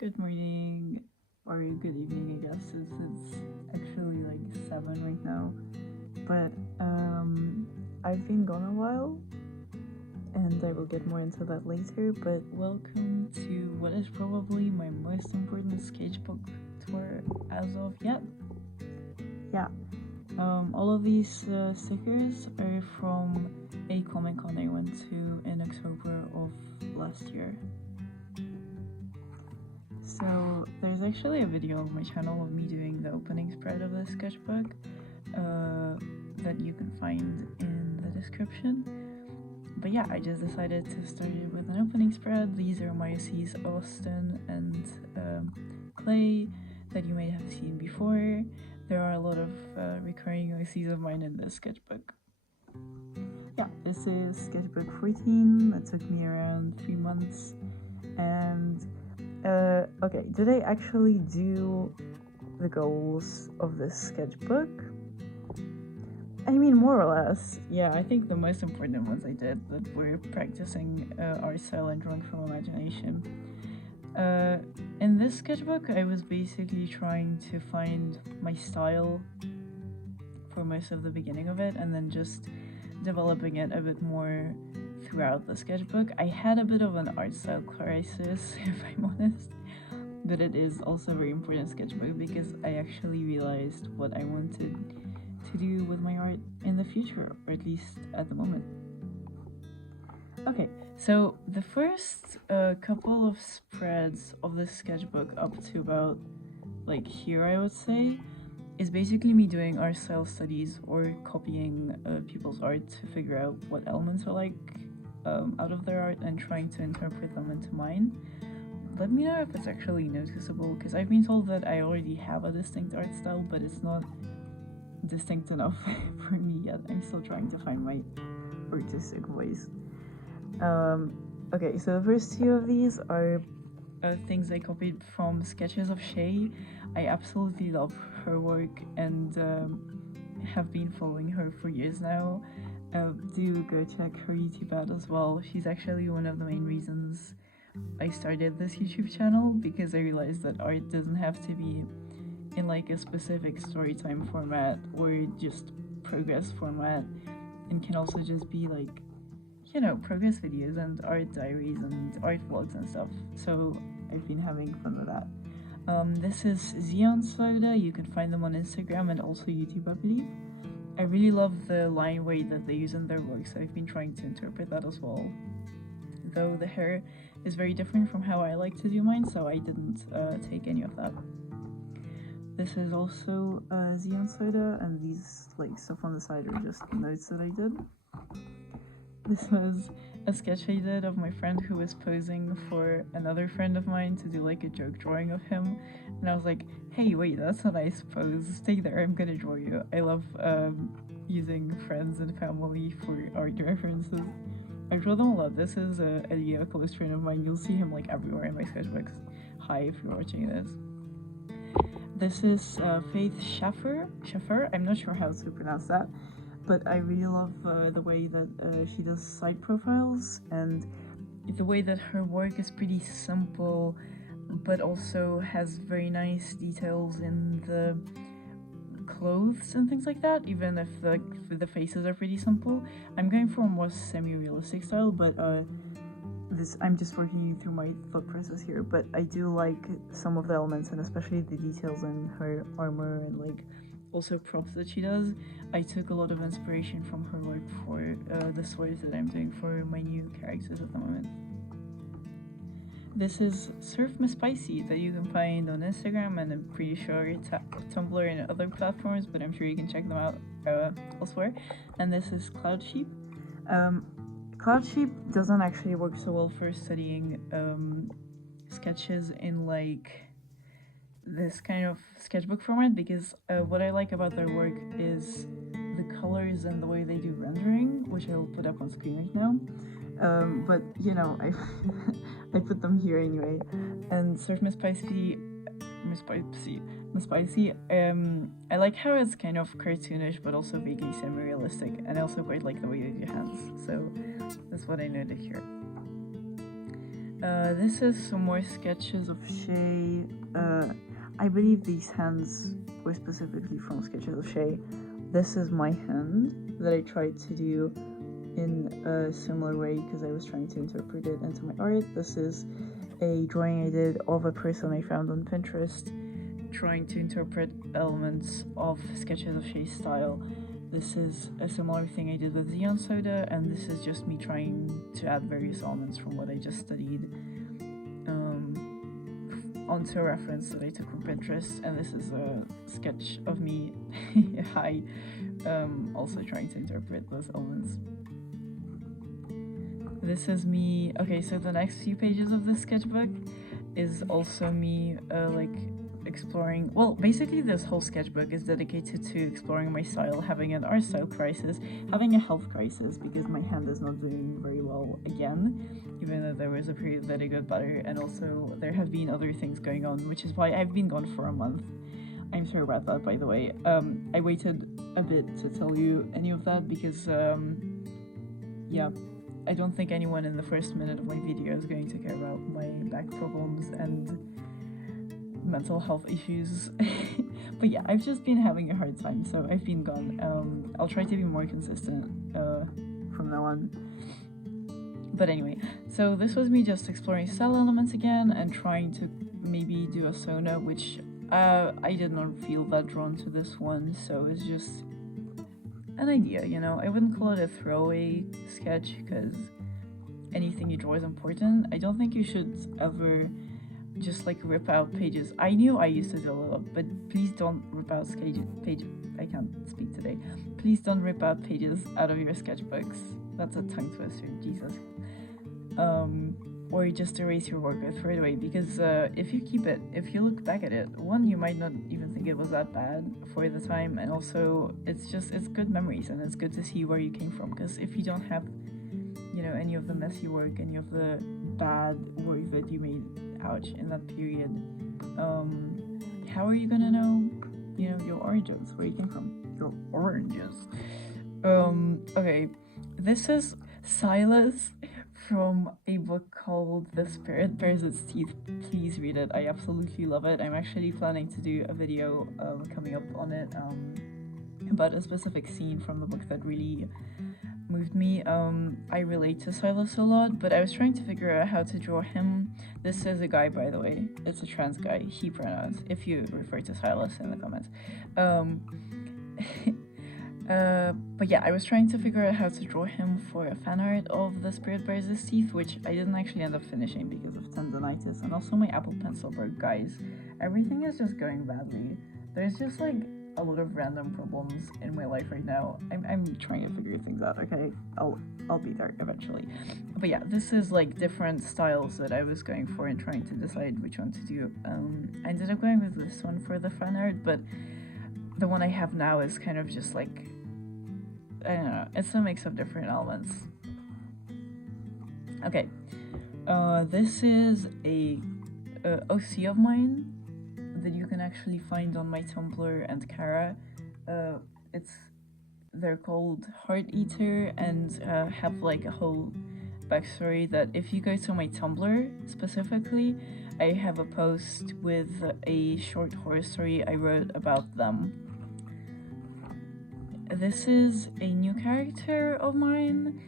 Good morning, or good evening, I guess, since it's actually like 7 right now. But I've been gone a while, and I will get more into that later. But welcome to what is probably my most important sketchbook tour as of yet. Yeah, all of these stickers are from a Comic Con I went to in October of last year. So there's actually a video on my channel of me doing the opening spread of this sketchbook that you can find in the description. But yeah, I just decided to start it with an opening spread. These are my OCs Austin and Clay that you may have seen before. There are a lot of recurring OCs of mine in this sketchbook. Yeah, this is sketchbook 14. That took me around 3 months. And okay, did I actually do the goals of this sketchbook? I mean, more or less. Yeah, I think the most important ones I did that were practicing art style and drawing from imagination. In this sketchbook, I was basically trying to find my style for most of the beginning of it, and then just developing it a bit more throughout the sketchbook. I had a bit of an art style crisis, if I'm honest, but it is also a very important sketchbook because I actually realized what I wanted to do with my art in the future, or at least at the moment. Okay, so the first couple of spreads of this sketchbook up to about like here, I would say, is basically me doing art style studies or copying people's art to figure out what elements I like out of their art and trying to interpret them into mine. Let me know if it's actually noticeable, because I've been told that I already have a distinct art style, but it's not distinct enough for me yet. I'm still trying to find my artistic voice. Okay, so the first two of these are things I copied from sketches of Shay. I absolutely love her work and have been following her for years now. Do go check her YouTube out as well. She's actually one of the main reasons I started this YouTube channel, because I realized that art doesn't have to be in like a specific story time format or just progress format, and can also just be like, you know, progress videos and art diaries and art vlogs and stuff. So I've been having fun with that. This is Xeon Soda. You can find them on Instagram and also YouTube, I believe. I really love the line weight that they use in their work, so I've been trying to interpret that as well. Though the hair is very different from how I like to do mine, so I didn't take any of that. This is also Xeon Soda, and these like stuff on the side are just notes that I did. This was a sketch I did of my friend who was posing for another friend of mine to do like a joke drawing of him, and I was like, hey, wait, that's a nice pose, stay there, I'm gonna draw you. I love using friends and family for art references. I draw them a lot. This is Eddie, a close friend of mine. You'll see him like everywhere in my sketchbooks. Hi, if you're watching this. This is Faith Schaffer. I'm not sure how to pronounce that, but I really love the way that she does side profiles, and the way that her work is pretty simple, but also has very nice details in the clothes and things like that, even if the faces are pretty simple. I'm going for a more semi-realistic style, but I'm just working through my thought process here, but I do like some of the elements, and especially the details in her armor and like also props that she does. I took a lot of inspiration from her work for the stories that I'm doing for my new characters at the moment. This is Surf Miss Spicy that you can find on Instagram, and I'm pretty sure it's Tumblr and other platforms, but I'm sure you can check them out elsewhere. And this is Cloud Sheep. Cloud Sheep doesn't actually work so well for studying sketches in like this kind of sketchbook format, because what I like about their work is the colors and the way they do rendering, which I'll put up on screen right now. But you know, I put them here anyway. And Surf Miss Spicy, I like how it's kind of cartoonish but also vaguely semi-realistic, and I also quite like the way they do hands, so that's what I noted here. This is some more sketches of Shay. I believe these hands were specifically from sketches of Shay. This is my hand that I tried to do in a similar way because I was trying to interpret it into my art. This is a drawing I did of a person I found on Pinterest, trying to interpret elements of sketches of Shay's style. This is a similar thing I did with Xeon Soda, and this is just me trying to add various elements from what I just studied onto a reference that I took from Pinterest, and this is a sketch of me hi, also trying to interpret those elements. This is me. Okay, so the next few pages of this sketchbook is also me like exploring, well, basically this whole sketchbook is dedicated to exploring my style, having an art style crisis, having a health crisis because my hand is not doing very well again, even though there was a period that it got better, and also there have been other things going on, which is why I've been gone for a month. I'm sorry about that, by the way. I waited a bit to tell you any of that because yeah, I don't think anyone in the first minute of my video is going to care about my back problems and mental health issues. But yeah, I've just been having a hard time, so I've been gone. I'll try to be more consistent from now on. But anyway, so this was me just exploring style elements again and trying to maybe do a Sona, which I did not feel that drawn to this one, so it's just an idea, you know. I wouldn't call it a throwaway sketch because anything you draw is important. I don't think you should ever just like rip out pages. I knew I used to do a lot, but please don't rip out pages. I can't speak today. Please don't rip out pages out of your sketchbooks. That's a tongue twister, Jesus. Or just erase your work or throw it away, because if you keep it, if you look back at it, one, you might not even think it was that bad for the time, and also it's good memories, and it's good to see where you came from, because if you don't have, you know, any of the messy work, any of the bad work that you made, ouch, in that period, how are you gonna know, you know, your origins, where you came from, your oranges. Okay, this is Silas from a book called The Spirit Bears Its Teeth. Please read it. I absolutely love it. I'm actually planning to do a video coming up on it about a specific scene from the book that really moved me. I relate to Silas a lot, but I was trying to figure out how to draw him. This is a guy, by the way. It's a trans guy, he pronouns, if you refer to Silas in the comments. But yeah, I was trying to figure out how to draw him for a fan art of The Spirit Bears His Teeth, which I didn't actually end up finishing because of tendonitis, and also my Apple Pencil broke, guys. Everything is just going badly. There's just like a lot of random problems in my life right now. I'm trying to figure things out, okay? I'll be there eventually. But yeah, this is like different styles that I was going for and trying to decide which one to do. I ended up going with this one for the fan art, but the one I have now is kind of just like, I don't know, it's a mix of different elements. Okay, this is a OC of mine that you can actually find on my Tumblr and Cara. They're called Heart Eater and have like a whole backstory that if you go to my Tumblr specifically, I have a post with a short horror story I wrote about them. This is a new character of mine,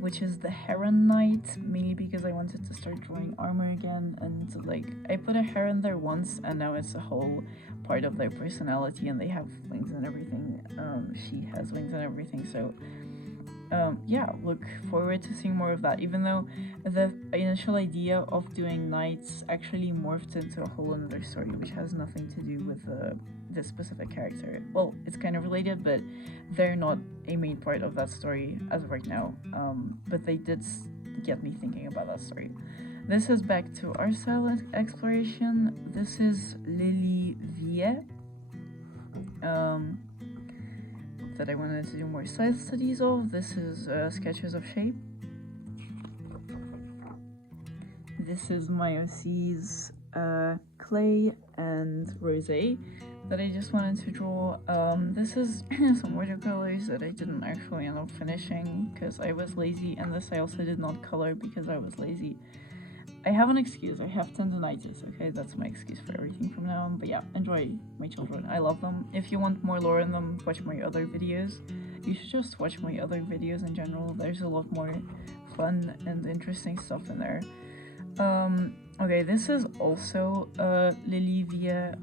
which is the Heron Knight, mainly because I wanted to start drawing armor again, and like I put a heron there once and now it's a whole part of their personality, and they have wings and everything. She has wings and everything, so yeah, look forward to seeing more of that, even though the initial idea of doing knights actually morphed into a whole another story which has nothing to do with this specific character. Well, it's kind of related, but they're not a main part of that story as of right now, but they did get me thinking about that story. This is back to art style exploration. This is Lily Vie, that I wanted to do more style studies of. This is Sketches of Shape. This is my OC's Clay and Rosé that I just wanted to draw. This is some watercolors that I didn't actually end up finishing because I was lazy, and this I also did not color because I was lazy. I have an excuse. I have tendonitis, okay? That's my excuse for everything from now on. But yeah, enjoy my children. I love them. If you want more lore in them, watch my other videos. You should just watch my other videos in general. There's a lot more fun and interesting stuff in there. Okay, this is also Lilivia,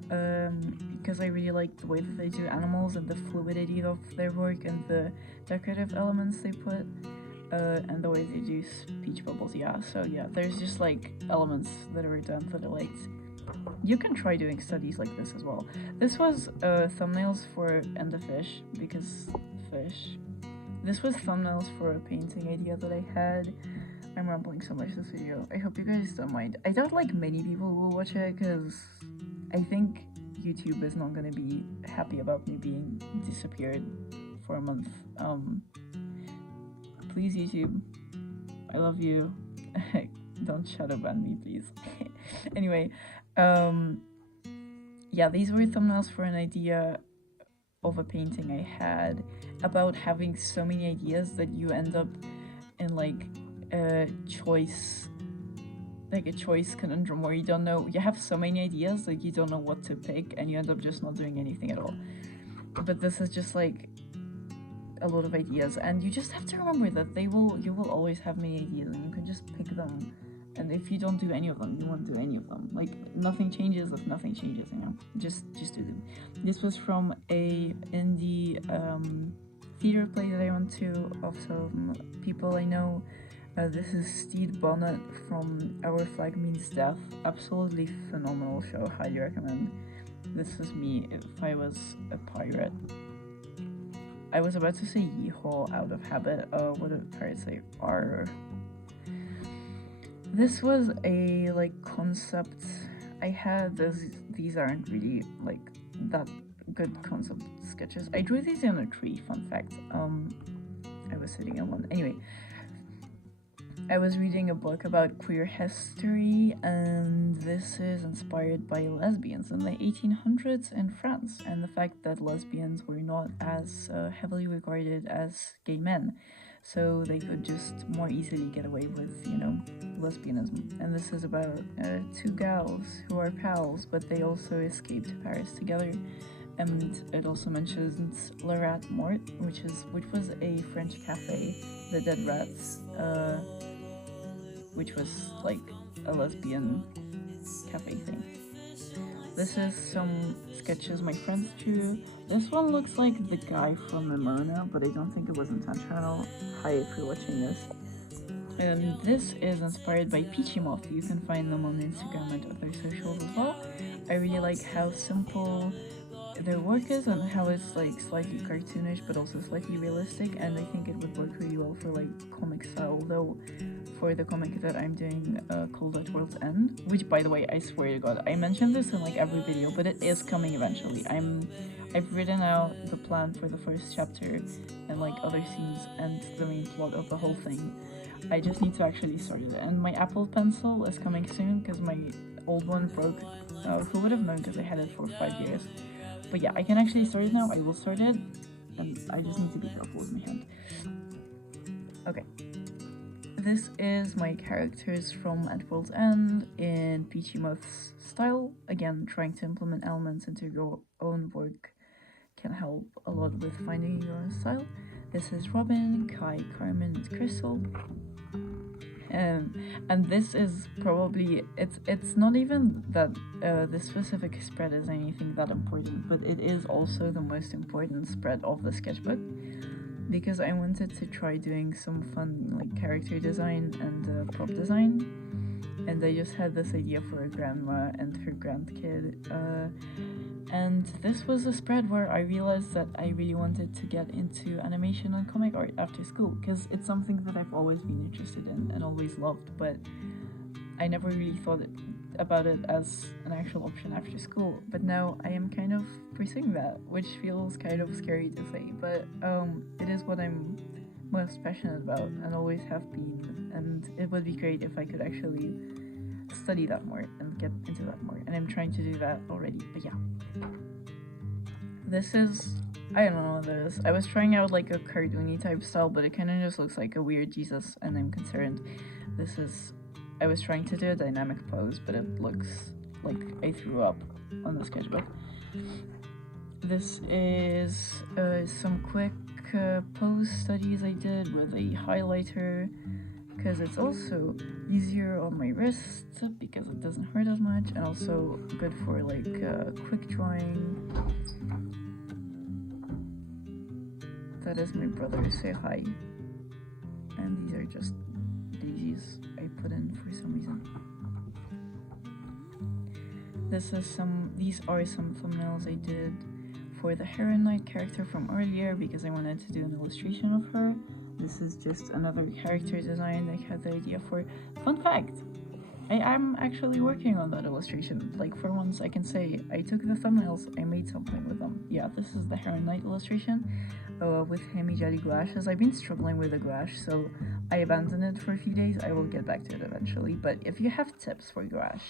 because I really like the way that they do animals and the fluidity of their work and the decorative elements they put. And the way they do speech bubbles, yeah. So yeah, there's just like elements that are done that I liked. You can try doing studies like this as well. This was thumbnails for And the Fish, because fish. This was thumbnails for a painting idea that I had. I'm rambling so much this video. I hope you guys don't mind. I doubt like many people will watch it, because I think YouTube is not gonna be happy about me being disappeared for a month. Please, YouTube, I love you. Don't shadow ban me, please. Anyway, yeah, these were thumbnails for an idea of a painting I had about having so many ideas that you end up in like a choice conundrum where you don't know, you have so many ideas that you don't know what to pick and you end up just not doing anything at all. But this is just like a lot of ideas, and you just have to remember that you will always have many ideas and you can just pick them, and if you don't do any of them, you won't do any of them. Like, nothing changes if nothing changes, you know. Just do them. This was from a indie theater play that I went to of some people I know. This is Stede Bonnet from Our Flag Means Death. Absolutely phenomenal show, highly recommend. This was me if I was a pirate. I was about to say yeehaw out of habit. What did pirates say? Arr. This was a like concept I had. These aren't really like that good concept sketches. I drew these in a tree, fun fact. I was sitting in one. Anyway, I was reading a book about queer history, and this is inspired by lesbians in the 1800s in France, and the fact that lesbians were not as heavily regarded as gay men, so they could just more easily get away with, you know, lesbianism. And this is about two gals who are pals, but they also escaped to Paris together. And it also mentions La Rat Mort, which was a French cafe, the Dead Rats, which was like a lesbian cafe thing. This is some sketches my friends drew. This one looks like the guy from Mimona, but I don't think it was intentional. Hi, if you're watching this. And this is inspired by Peachy Moth. You can find them on Instagram and other socials as well. I really like how simple their work is and how it's like slightly cartoonish but also slightly realistic, and I think it would work really well for like comic style, though for the comic that I'm doing called At World's End, which, by the way, I swear to God, I mentioned this in like every video, but it is coming eventually. I've written out the plan for the first chapter and like other scenes and the main plot of the whole thing. I just need to actually start it, and my Apple Pencil is coming soon because my old one broke. Who would have known, because I had it for 5 years. But yeah, I can actually start it now. I will start it, and I just need to be careful with my hand. Okay. This is my characters from At World's End in Peachy Moth's style. Again, trying to implement elements into your own work can help a lot with finding your own style. This is Robin, Kai, Carmen, and Crystal. And this is probably, it's not even that this specific spread is anything that important, but it is also the most important spread of the sketchbook, because I wanted to try doing some fun like character design and prop design, and I just had this idea for a grandma and her grandkid, and this was a spread where I realized that I really wanted to get into animation and comic art after school, because it's something that I've always been interested in and always loved, but I never really thought about it as an actual option after school. But now I am kind of pursuing that, which feels kind of scary to say, but it is what I'm most passionate about and always have been, and it would be great if I could actually study that more and get into that more, and I'm trying to do that already. But yeah, this is, I don't know what this is. I was trying out like a cartoony type style, but it kind of just looks like a weird Jesus, and I'm concerned. This is I was trying to do a dynamic pose, but it looks like I threw up on the sketchbook. This is some quick pose studies I did with a highlighter, because it's also easier on my wrist because it doesn't hurt as much, and also good for like quick drawing. That is my brother, say hi. And these are just daisies I put in for some reason. These are some thumbnails I did for the Heron Knight character from earlier because I wanted to do an illustration of her. This is just another character design I had the idea for. Fun fact, I am actually working on that illustration. Like, for once I can say I took the thumbnails, I made something with them. Yeah, this is the Heron Knight illustration with Hemi Jelly gouaches. I've been struggling with the gouache, so I abandoned it for a few days. I will get back to it eventually, but if you have tips for gouache,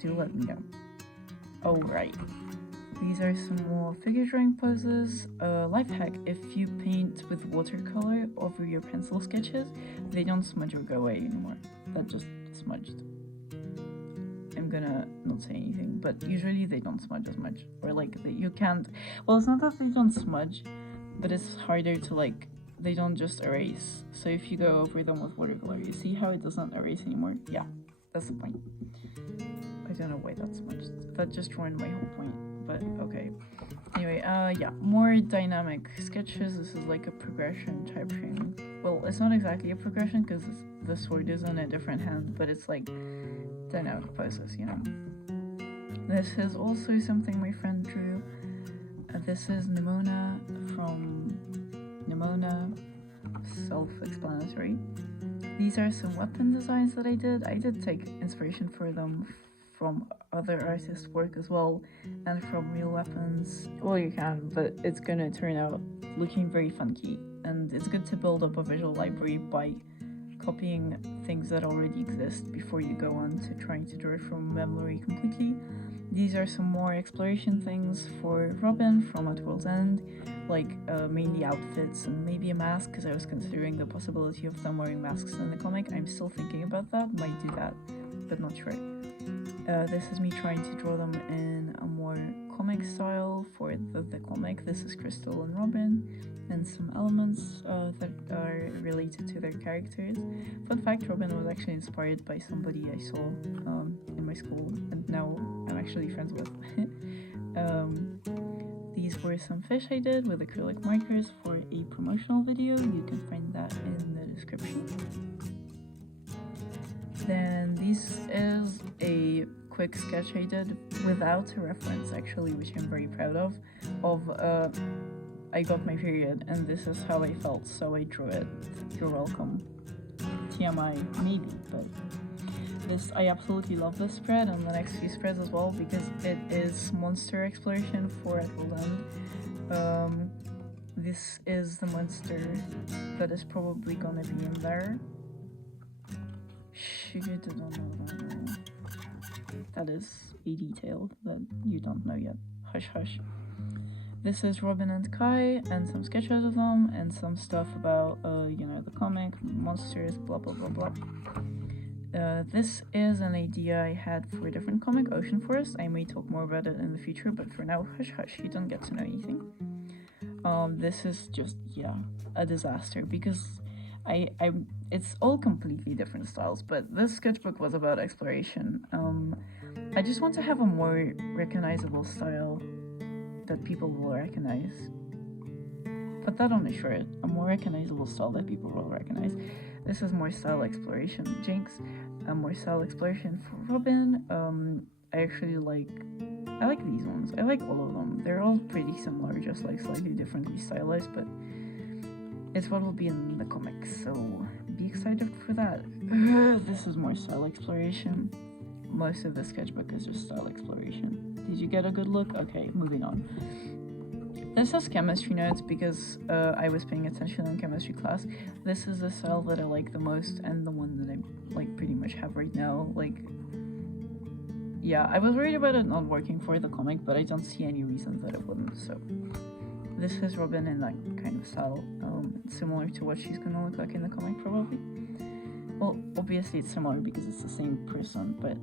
do let me know. Alright, these are some more figure drawing poses. Life hack, if you paint with watercolor over your pencil sketches, they don't smudge or go away anymore. That just smudged. I'm gonna not say anything, but usually they don't smudge as much, or like you can't, well, it's not that they don't smudge, but it's harder to like, they don't just erase. So if you go over them with watercolor, you see how it doesn't erase anymore? Yeah, that's the point. I don't know why that smudged. That just ruined my whole point, but okay. Anyway, yeah, more dynamic sketches. This is like a progression type thing. Well, it's not exactly a progression because the sword is on a different hand, but it's like dynamic poses, you know. This is also something my friend drew. This is Nimona from Nimona, self-explanatory. These are some weapon designs that I did. I did take inspiration for them from other artists' work as well, and from real weapons. Well, you can, but it's gonna turn out looking very funky, and it's good to build up a visual library by copying things that already exist before you go on to trying to draw from memory completely. These are some more exploration things for Robin from At World's End, like mainly outfits and maybe a mask, because I was considering the possibility of them wearing masks in the comic. I'm still thinking about that, might do that, but not sure. This is me trying to draw them in a more comic style for the comic. This is Crystal and Robin, and some elements that are related to their characters. Fun fact, Robin was actually inspired by somebody I saw in my school, and now I'm actually friends with. These were some fish I did with acrylic markers for a promotional video. You can find that in the description. Then this is a quick sketch I did without a reference, actually, which I'm very proud of I got my period and this is how I felt, so I drew it. You're welcome. TMI, maybe, but this, I absolutely love this spread and the next few spreads as well, because it is monster exploration for At World's End. This is the monster that is probably gonna be in there. That is a detail that you don't know yet. Hush hush. This is Robin and Kai and some sketches of them and some stuff about you know, the comic, monsters, blah blah blah blah. This is an idea I had for a different comic, Ocean Forest. I may talk more about it in the future, but for now, hush hush, you don't get to know anything. This is just, yeah, a disaster because it's all completely different styles, but this sketchbook was about exploration. I just want to have a more recognizable style that people will recognize. Put that on a shirt, a more recognizable style that people will recognize. This is more style exploration. Jinx, more style exploration for Robin. I actually like these ones. I like all of them. They're all pretty similar, just like slightly differently stylized, but it's what will be in the comics, so be excited for that. This is more style exploration. Most of the sketchbook is just style exploration. Did you get a good look? Okay, moving on. This is chemistry notes because I was paying attention in chemistry class. This is the style that I like the most and the one that I like pretty much have right now. Like, yeah, I was worried about it not working for the comic, but I don't see any reason that it wouldn't, so. This is Robin in that kind of style, similar to what she's gonna look like in the comic, probably. well, obviously it's similar because it's the same person, but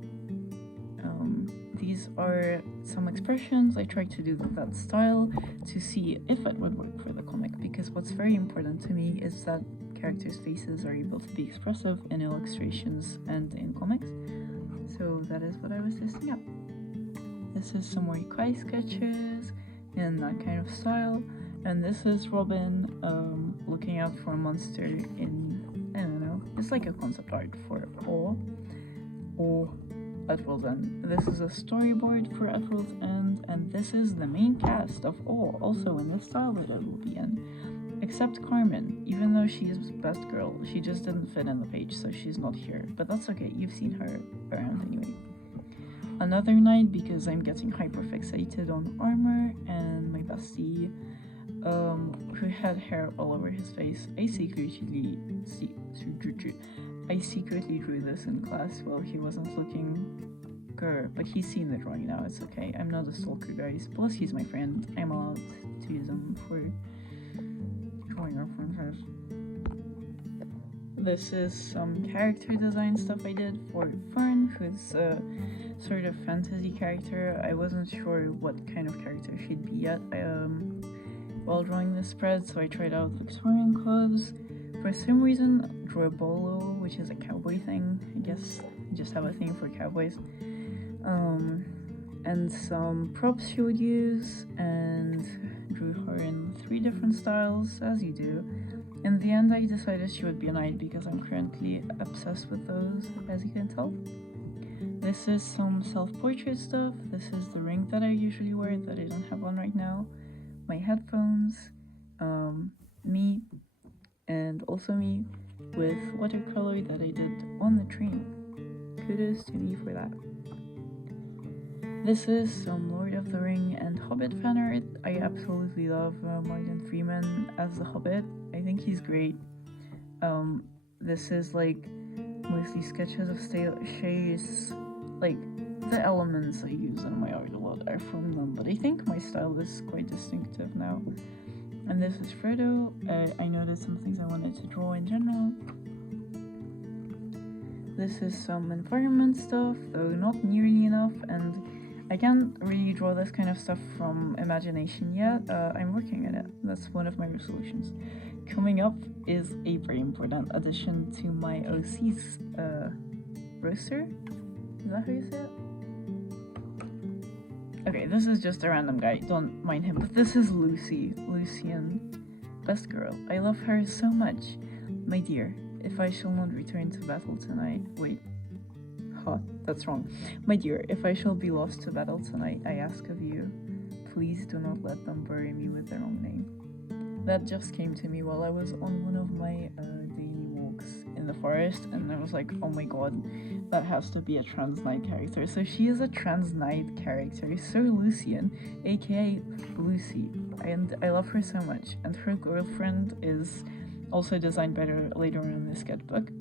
these are some expressions. I tried to do that style to see if it would work for the comic, because what's very important to me is that characters' faces are able to be expressive in illustrations and in comics. So that is what I was testing out. This is some more Ikai sketches in that kind of style, and this is Robin looking out for a monster in, I don't know, it's like a concept art for or At World's End. This is a storyboard for At World's End, and this is the main cast of Awe, also in the style that it will be in. Except Carmen, even though she is best girl, she just didn't fit in the page, so she's not here. But that's okay, you've seen her around anyway. Another knight, because I'm getting hyper fixated on armor, and my bestie, who had hair all over his face. I secretly drew this in class while he wasn't looking. But he's seen the drawing now, it's okay. I'm not a stalker, guys. Plus, he's my friend. I'm allowed to use him for drawing references. This is some character design stuff I did for Fern, who's a sort of fantasy character. I wasn't sure what kind of character she'd be yet while drawing this spread, so I tried out Victorian clothes. For some reason, drew a bolo, which is a cowboy thing. I guess I just have a thing for cowboys. And some props she would use, and drew her in 3 different styles, as you do. In the end, I decided she would be a knight because I'm currently obsessed with those, as you can tell. This is some self-portrait stuff. This is the ring that I usually wear that I don't have on right now. My headphones, me, and also me with watercolor that I did on the train. Kudos to me for that. This is some Lord of the Ring and Hobbit fan art. I absolutely love Martin Freeman as the Hobbit. I think he's great. This is like mostly sketches of Shay's, like the elements I use in my art a lot are from them, but I think my style is quite distinctive now. And this is Frodo. I noticed some things I wanted to draw in general. This is some environment stuff, though not nearly enough, and I can't really draw this kind of stuff from imagination yet. I'm working on it. That's one of my resolutions. Coming up is a very important addition to my OC's roster. Is that how you say it? Okay, this is just a random guy, don't mind him, but this is Lucian, best girl. I love her so much. My dear, if I shall not return to battle tonight, wait, that's wrong. My dear, if I shall be lost to battle tonight, I ask of you, please do not let them bury me with their own name. That just came to me while I was on one of my daily walks in the forest, and I was like, oh my god, that has to be a trans knight character. So she is a trans knight character, Sir Lucian, aka Lucy, and I love her so much. And her girlfriend is also designed by her later on in the sketchbook.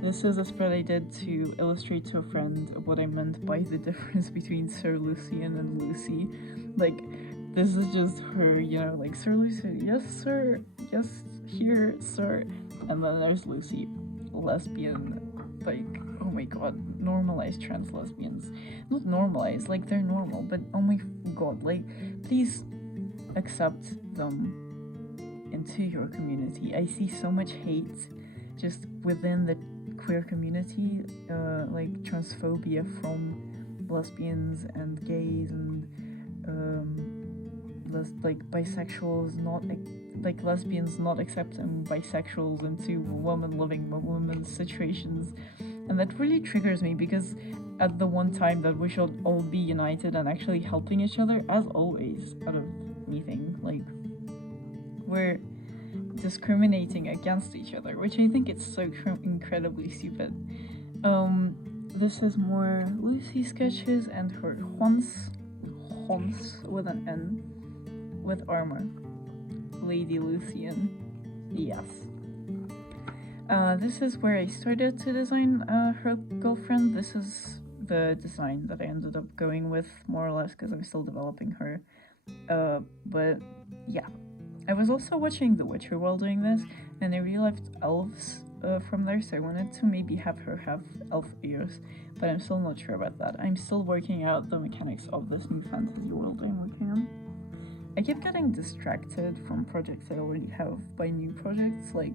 This is a spread I did to illustrate to a friend what I meant by the difference between Sir Lucian and Lucy. Like, this is just her, you know, like, Sir Lucian, yes sir, yes here sir. And then there's Lucy, lesbian, like, oh my god, normalized trans lesbians. Not normalized, like, they're normal, but oh my god, like, please accept them into your community. I see so much hate just within the queer community, like transphobia from lesbians and gays and like bisexuals, not like lesbians not accepting bisexuals into women living women's situations, and that really triggers me because at the one time that we should all be united and actually helping each other, as always, out of anything, like, we're discriminating against each other, which I think is so incredibly stupid. This is more Lucy sketches and her Hons with an N with armor. Lady Lucian, yes. This is where I started to design her girlfriend. This is the design that I ended up going with, more or less, because I'm still developing her. But yeah. I was also watching The Witcher while doing this, and I realized elves from there, so I wanted to maybe have her have elf ears, but I'm still not sure about that. I'm still working out the mechanics of this new fantasy world I'm working on. I keep getting distracted from projects I already have by new projects. Like,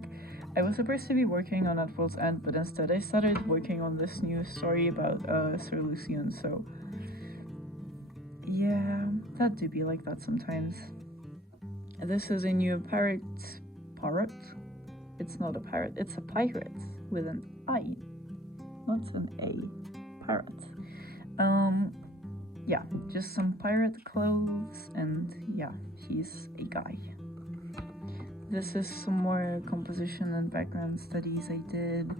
I was supposed to be working on At World's End, but instead I started working on this new story about Sir Lucian, so yeah, that do be like that sometimes. This is a new parrot? It's not a parrot, it's a pirate with an I, not an A. Parrot. Yeah, just some pirate clothes, and yeah, he's a guy. This is some more composition and background studies I did.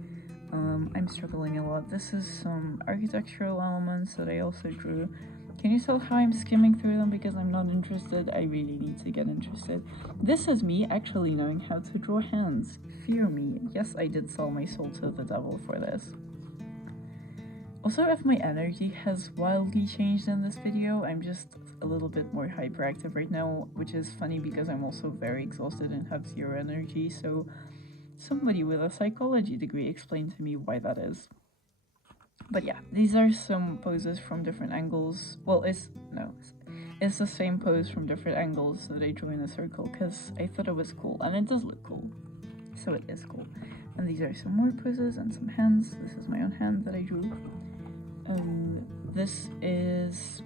I'm struggling a lot. This is some architectural elements that I also drew. Can you tell how I'm skimming through them because I'm not interested? I really need to get interested. This is me actually knowing how to draw hands. Fear me. Yes, I did sell my soul to the devil for this. Also, if my energy has wildly changed in this video, I'm just a little bit more hyperactive right now, which is funny because I'm also very exhausted and have zero energy, so somebody with a psychology degree explain to me why that is. But yeah, these are some poses from different angles. Well, it's the same pose from different angles that I drew in a circle because I thought it was cool, and it does look cool, so it is cool. And these are some more poses and some hands. This is my own hand that I drew. This is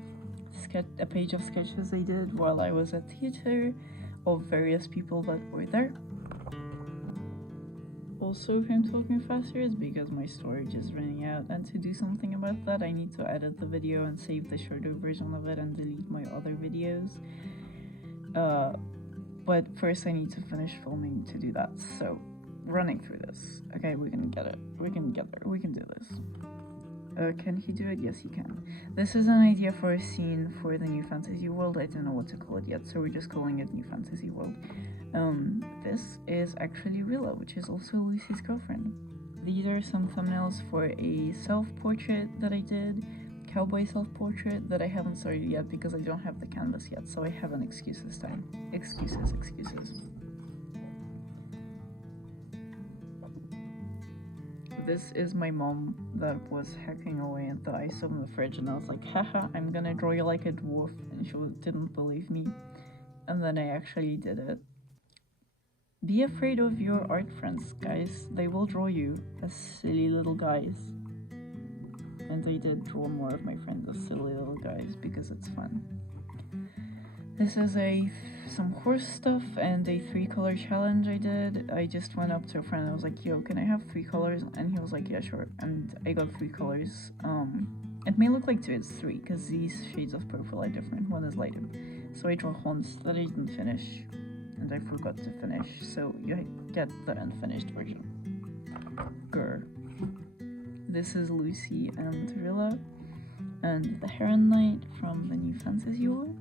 a page of sketches I did while I was at theater of various people that were there. Also, if I'm talking faster, it's because my storage is running out, and to do something about that, I need to edit the video and save the shorter version of it and delete my other videos. But first I need to finish filming to do that, so running through this. Okay, we can get it. We can get there. We can do this. Can he do it? Yes, he can. This is an idea for a scene for the New Fantasy World. I don't know what to call it yet, so we're just calling it New Fantasy World. This is actually Rilla, which is also Lucy's girlfriend. These are some thumbnails for a self-portrait that I did, cowboy self-portrait that I haven't started yet because I don't have the canvas yet, so I have an excuse this time. Excuses. This is my mom that was hacking away at the ice on the fridge, and I was like, haha, I'm gonna draw you like a dwarf, and she didn't believe me, and then I actually did it. Be afraid of your art friends, guys. They will draw you as silly little guys. And I did draw more of my friends as silly little guys because it's fun. This is some horse stuff and a 3-color challenge I did. I just went up to a friend and I was like, yo, can I have 3 colors? And he was like, yeah, sure. And I got 3 colors. It may look like 2, it's 3, because these shades of purple are different. One is lighter. So I draw horns that I didn't finish, and I forgot to finish, so you get the unfinished version. Grr. This is Lucy and Rilla, and the Heron Knight from the New Fantasy World.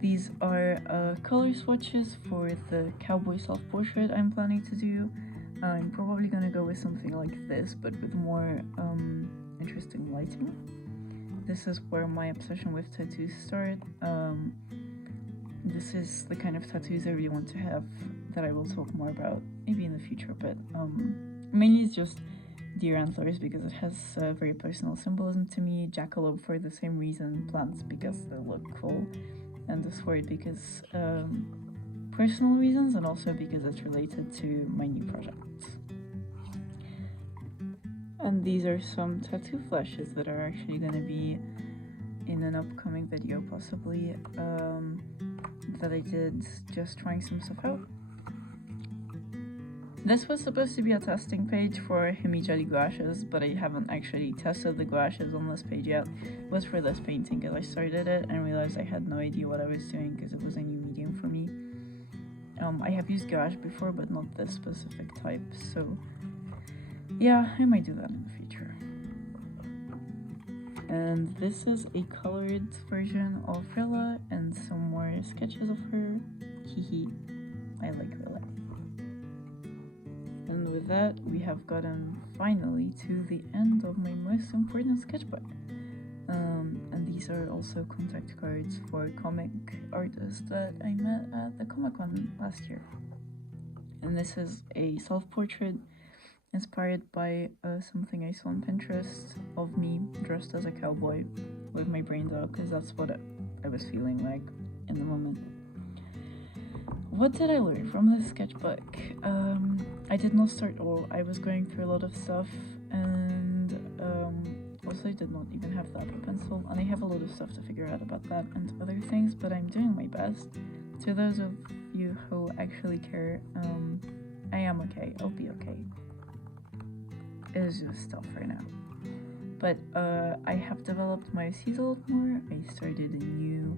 These are color swatches for the cowboy self-portrait I'm planning to do. I'm probably gonna go with something like this, but with more interesting lighting. This is where my obsession with tattoos started. This is the kind of tattoos I really want to have that I will talk more about maybe in the future, but mainly it's just deer antlers because it has very personal symbolism to me, jackalope for the same reason, plants because they look cool, and the sword because personal reasons and also because it's related to my new project. And these are some tattoo flashes that are actually going to be in an upcoming video possibly, that I did just trying some stuff out. This was supposed to be a testing page for Himijali gouaches, but I haven't actually tested the gouaches on this page yet. It was for this painting because I started it and realized I had no idea what I was doing because it was a new medium for me. I have used gouache before, but not this specific type, so yeah, I might do that in the future. And this is a colored version of Rilla and some more sketches of her. Hehe, I like Rilla. And with that, we have gotten finally to the end of my most important sketchbook. And these are also contact cards for comic artists that I met at the Comic-Con last year. And this is a self-portrait inspired by something I saw on Pinterest of me dressed as a cowboy with my brains out, because that's what I was feeling like in the moment. What did I learn from this sketchbook? I did not start all. I was going through a lot of stuff, and also I did not even have the Apple Pencil, and I have a lot of stuff to figure out about that and other things, but I'm doing my best. To those of you who actually care, I am okay. I'll be okay. It's just tough right now. But I have developed my skills a lot more. I started a new,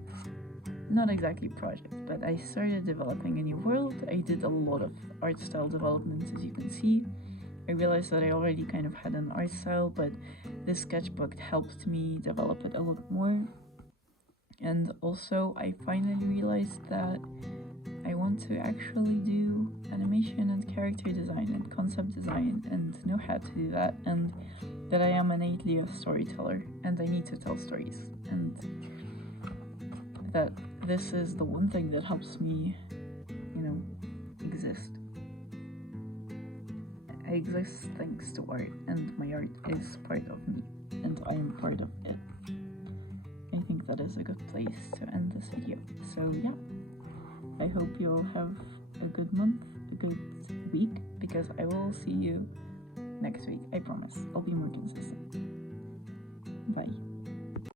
not exactly project, but I started developing a new world. I did a lot of art style development, as you can see. I realized that I already kind of had an art style, but this sketchbook helped me develop it a lot more. And also, I finally realized that I want to actually do animation and character design and concept design and know how to do that, and that I am innately a storyteller and I need to tell stories, and that this is the one thing that helps me, exist. I exist thanks to art, and my art is part of me, and I am part of it. I think that is a good place to end this video. So yeah, I hope you all have a good month, a good week, because I will see you next week. I promise. I'll be more consistent. Bye.